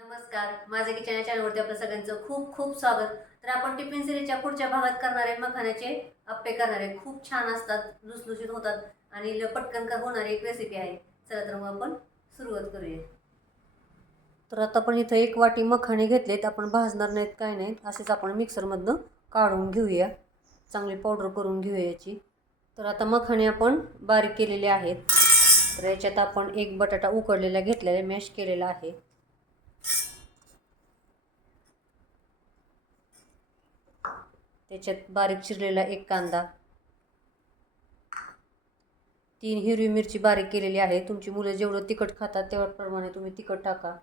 नमस्कार. माझे किचन या चॅनलवरती आपल्या सगळ्यांचं खूप खूप स्वागत. तर आपण टिफिन सिरीजच्या पुढच्या भागात करणारे मखाण्याचे अप्पे करणारे खूप छान असतात लुसलुशीत होतात आणि पटकन का होणारी एक रेसिपी आहे. चला तर मग आपण सुरुवात करूया. तर आता आपण इथं एक वाटी मखाणे घेतलेत. आपण भाजणार नाहीत काय नाहीत असेच आपण मिक्सरमधनं काढून घेऊया. चांगली पावडर करून घेऊया याची. तर आता मखाणे आपण बारीक केलेले आहेत. तर याच्यात आपण एक बटाटा उकडलेला घेतलेला मॅश केलेला आहे. त्याच्यात बारीक चिरलेला एक कांदा. तीन हिरवी मिरची बारीक केलेली आहे. तुमची मुलं जेवढं तिखट खातात तेवढ्याप्रमाणे तुम्ही तिखट टाका.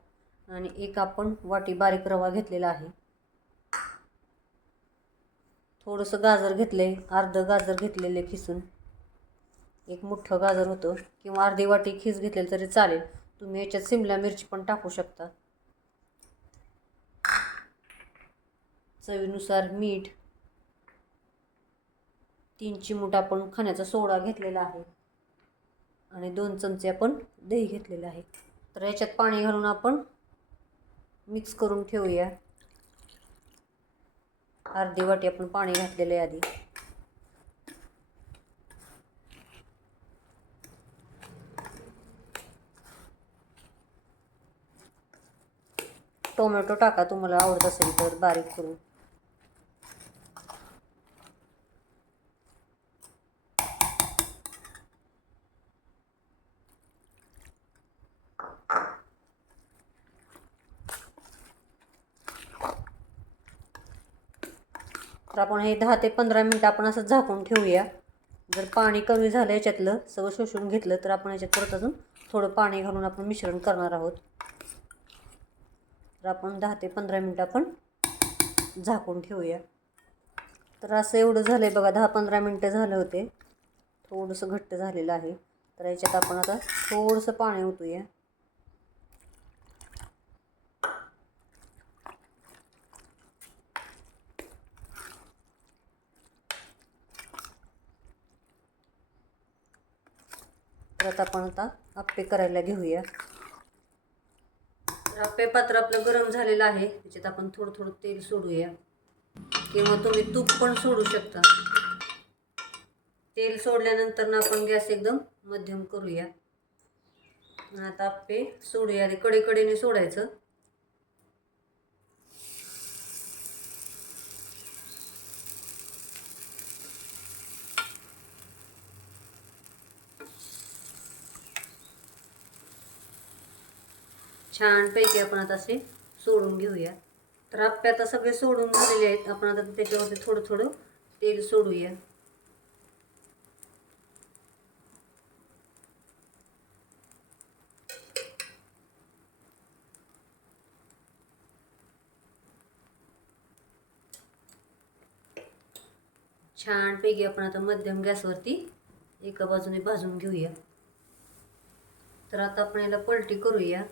आणि एक आपण वाटी बारीक रवा घेतलेला आहे. थोडंसं गाजर घेतलं आहे अर्धं गाजर घेतलेलं आहे खिसून. एक मोठं गाजर होतं. किंवा अर्धी वाटी खीस घेतलेलं तरी चालेल. तुम्ही याच्यात सिमला मिरची पण टाकू शकता. चवीनुसार मीठ तीन चिमूट आपण खाण्याचा सोडा घेतलेला आहे. आणि दोन चमचे आपण दही घेतलेलं आहे. तर याच्यात पाणी घालून आपण मिक्स करून ठेवूया. अर्धी वाटी आपण पाणी घातलेलं आहे आधी. टोमॅटो टाका तुम्हाला आवडत असेल तर बारीक करून. तर आपण हे दहा ते पंधरा मिनटं आपण असं झाकून ठेवूया. जर पाणी कमी झालं याच्यातलं सगळं शोषून घेतलं तर आपण याच्यात परत अजून थोडं पाणी घालून आपण मिश्रण करणार आहोत. तर आपण दहा ते पंधरा मिनटं आपण झाकून ठेवूया. तर असं एवढं झालं आहे बघा दहा पंधरा मिनटं झालं होते. थोडंसं घट्ट झालेलं आहे. तर याच्यात आपण आता थोडंसं पाणी ओतूया. परत आपण आता आप्पे करायला घेऊया. तर आप्पे पात्र आपलं गरम झालेलं आहे. त्याच्यात आपण थोडं थोडं तेल सोडूया. किंवा तुम्ही तूप पण सोडू शकता. तेल सोडल्यानंतर ना आपण गॅस एकदम मध्यम करूया. आता आप्पे सोडूया कडे कडेकडेने सोडायचं. छानपैकी आपण आता असे सोडून घेऊया. तर आप्पे आता सगळे सोडून झालेले आहेत. आपण आता त्याच्यावरती थोडं थोडं तेल सोडूया. छानपैकी आपण आता मध्यम गॅसवरती एका बाजूने भाजून घेऊया. तर आता आपण याला पलटी करूया.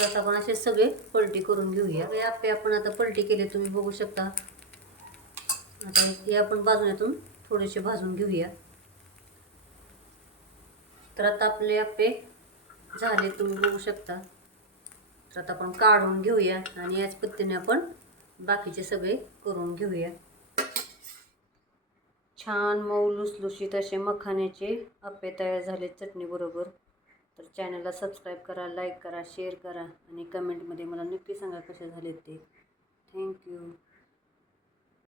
तर आता आपण असे सगळे पलटी करून घेऊया. हे आप्पे आपण आता पलटी केले तुम्ही बघू शकता. आता हे आपण बाजून्यातून थोडेसे भाजून घेऊया. तर आता आपले आप्पे झाले तुम्ही बघू शकता. तर आता आपण काढून घेऊया आणि याच पद्धतीने आपण बाकीचे सगळे करून घेऊया. छान मऊ लुसलुशीत असे मखाण्याचे आप्पे तयार झाले चटणीबरोबर. तर चॅनलला सबस्क्राईब करा लाईक करा शेअर करा आणि कमेंटमध्ये मला नक्की सांगा कसे झाले ते. थँक्यू